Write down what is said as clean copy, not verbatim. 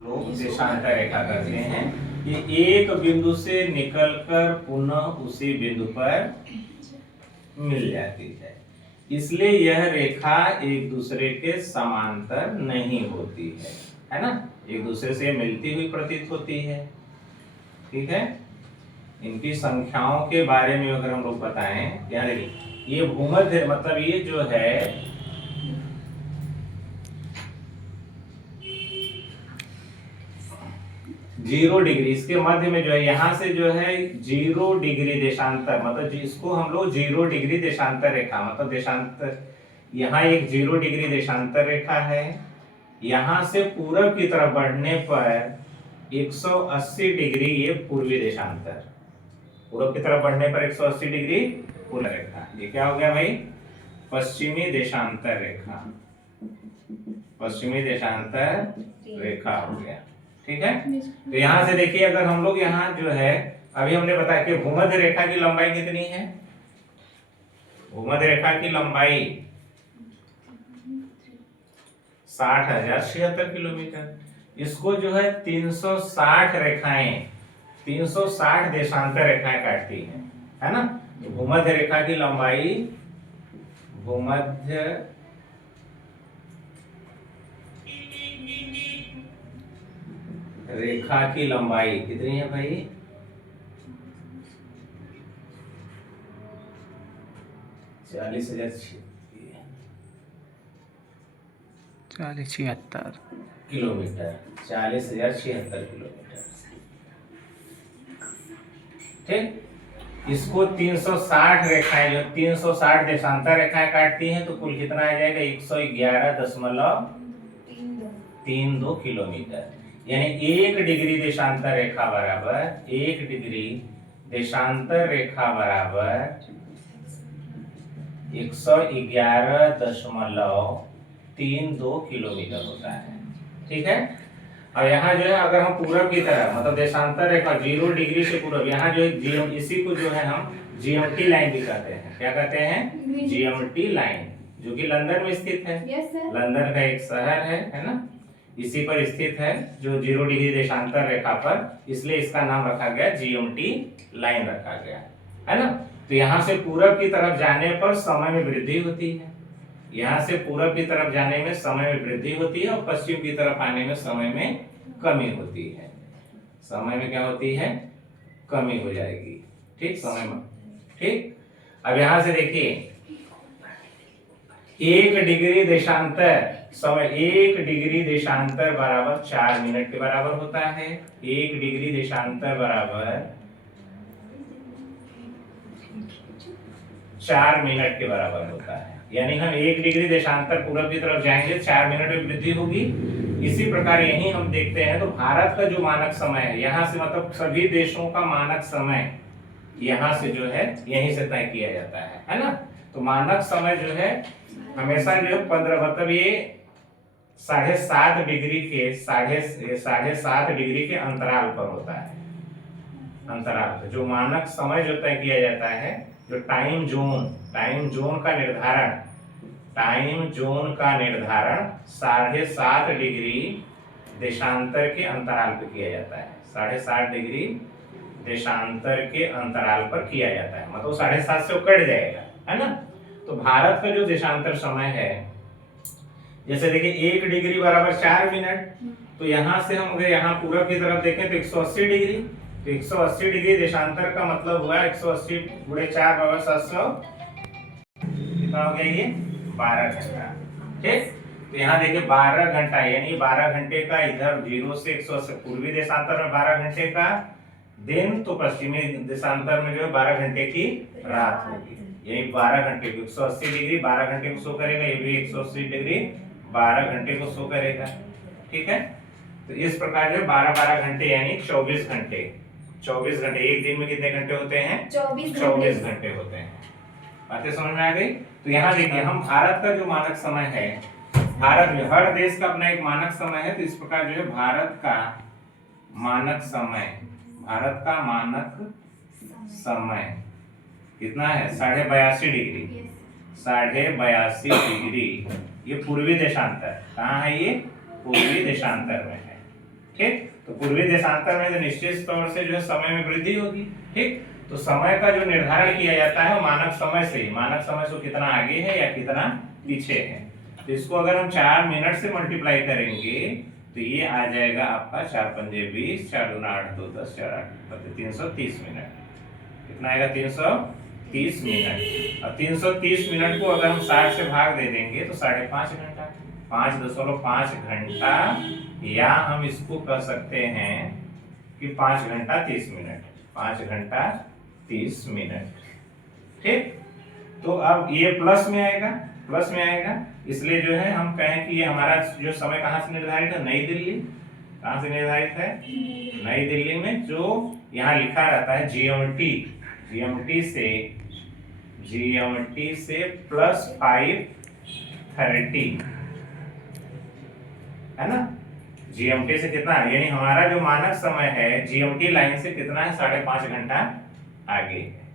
लोग देशांतर रेखा करते हैं। ये एक बिंदु से निकलकर पुनः उसी बिंदु पर मिल जाती है, इसलिए यह रेखा एक दूसरे के समांतर नहीं होती है ना। एक दूसरे से मिलती हुई प्रतीत होती है। ठीक है, इनकी संख्याओं के बारे में अगर हम लोग बताएं, यहाँ देखिए ये भूमध्य मतलब ये जो है 0 डिग्री, इसके मध्य में जो है यहाँ से जो है 0 डिग्री देशांतर, मतलब इसको हम लोग 0 डिग्री देशांतर रेखा, मतलब देशांतर, यहाँ एक 0 डिग्री देशांतर रेखा है। यहाँ से पूरब की तरफ बढ़ने पर 180 डिग्री ये पूर्वी देशांतर, पूरब की तरफ बढ़ने पर 180 डिग्री पूर्व रेखा। ये क्या हो गया भाई? पश्चिमी देशांतर रेखा, पश्चिमी देशांतर रेखा हो गया। ठीक है, तो यहां से देखिए, अगर हम लोग यहाँ जो है अभी हमने बताया कि भूमध्य रेखा की लंबाई कितनी है। भूमध्य रेखा की लंबाई 60,076 किलोमीटर। इसको जो है 360 रेखाएं, 360 देशांतर रेखाएं काटती है ना। तो भूमध्य रेखा की लंबाई, भूमध्य रेखा की लंबाई कितनी है भाई? 40,076 किलोमीटर, 40,076 किलोमीटर। ठीक, इसको 360 रेखाएं, जो 360 देशांतर रेखाएं काटती हैं, तो कुल कितना आ जाएगा? 111.32 किलोमीटर। यानी 1 डिग्री देशांतर रेखा बराबर, 1 डिग्री देशांतर रेखा बराबर 111.32 किलोमीटर होता है। ठीक है, और यहाँ जो है अगर हम पूरब की तरह, मतलब देशांतर रेखा 0 डिग्री से पूरब, यहाँ जो है इसी को जो है हम जीएमटी लाइन भी कहते हैं। क्या कहते हैं? जीएमटी लाइन, जो कि लंदन में स्थित है। लंदन का एक शहर है ना, इसी पर स्थित है, जो 0 डिग्री देशांतर रेखा पर, इसलिए इसका नाम रखा गया जीएमटी लाइन रखा गया है ना। तो यहाँ से पूरब की तरफ जाने पर समय में वृद्धि होती है, यहाँ से पूरब की तरफ जाने में समय में वृद्धि होती है, और पश्चिम की तरफ आने में समय में कमी होती है। समय में क्या होती है? कमी हो जाएगी। ठीक, समय में। ठीक, अब यहाँ से देखिए 1 डिग्री देशांतर समय, 1 डिग्री देशांतर बराबर 4 मिनट के बराबर होता है। 1 डिग्री देशांतर बराबर 4 मिनट के बराबर होता है। यानी हम 1 डिग्री देशांतर पूरब की तरफ जाएंगे, 4 मिनट में वृद्धि होगी। इसी प्रकार यही हम देखते हैं, तो भारत का जो मानक समय है, यहाँ से मतलब सभी देशों का मानक समय यहाँ से जो है यहीं से तय किया जाता है ना। तो मानक समय जो है हमेशा जो है 15, मतलब ये 7.5 डिग्री के 7.5 डिग्री के अंतराल पर होता है। अंतराल पर जो मानक समय जो तय किया जाता है, जो टाइम जोन का निर्धारण, टाइम जोन का निर्धारण 7.5 डिग्री देशांतर के अंतराल पर किया जाता है। 7.5 डिग्री देशांतर के अंतराल पर किया जाता है, मतलब 7.5 से कट जाएगा है ना। तो भारत का जो देशांतर समय है, जैसे देखिए 1 डिग्री बराबर 4 मिनट, तो यहाँ से हम अगर यहाँ पूरब की तरफ देखें तो 180 डिग्री, तो 180 डिग्री देशांतर का मतलब हुआ 180 गुणे 4 बराबर 700, कितना हो गया ये? 12 घंटा। ठीक, तो यहाँ देखिए 12 घंटा, यानी 12 घंटे का इधर 0 से 180, पूर्वी देशांतर में 12 घंटे का दिन, तो पश्चिमी देशांतर में जो है 12 घंटे की रात होगी। यही 12 घंटे को 180 डिग्री 12 घंटे को शो करेगा, ये भी 180 डिग्री 12 घंटे को शो करेगा। ठीक है, तो इस प्रकार जो 12 घंटे यानी 24 घंटे, 24 घंटे। एक दिन में कितने घंटे होते हैं? 24 घंटे होते हैं। बातें समझ में आ गई? तो यहाँ देखिए हम भारत का जो मानक समय है, भारत में हर देश का अपना एक मानक समय है, तो इस प्रकार जो है भारत का मानक समय, भारत का मानक समय कितना है? 82.5 डिग्री, 82.5 डिग्री। ये पूर्वी देशांतर कहाँ है? ये पूर्वी देशांतर में है। ठीक। तो पूर्वी देशांतर में तो निश्चित तौर से जो है समय में वृद्धि होगी, ठीक। तो समय का जो निर्धारण किया जाता है वो मानक समय से, मानक समय से कितना आगे है या कितना पीछे है। तो इसको अगर हम 4 मिनट से मल्टीप्लाई करेंगे तो ये आ जाएगा आपका 4 पंजे 20, 4 दूना 8, 2 10, 4 8 330 मिनट। कितना आएगा? 330 मिनट। और 330 मिनट को अगर हम 60 से भाग दे देंगे तो 5.5 घंटा, 5.5 घंटा, या हम इसको कह सकते हैं कि 5 घंटा 30 मिनट, 5 घंटा 30 मिनट, ठीक। तो अब ये प्लस में आएगा, प्लस में आएगा, इसलिए जो है हम कहें कि ये हमारा जो समय कहाँ से निर्धारित है? नई दिल्ली। कहाँ से निर्धारित है? नई दिल्ली में। जो यहाँ लिखा रहता है जीएमटी, जीएमटी से +5:30 है ना। जीएमटी से कितना, यानी हमारा जो मानक समय है जीएमटी लाइन से कितना है? 5.5 घंटा आगे है।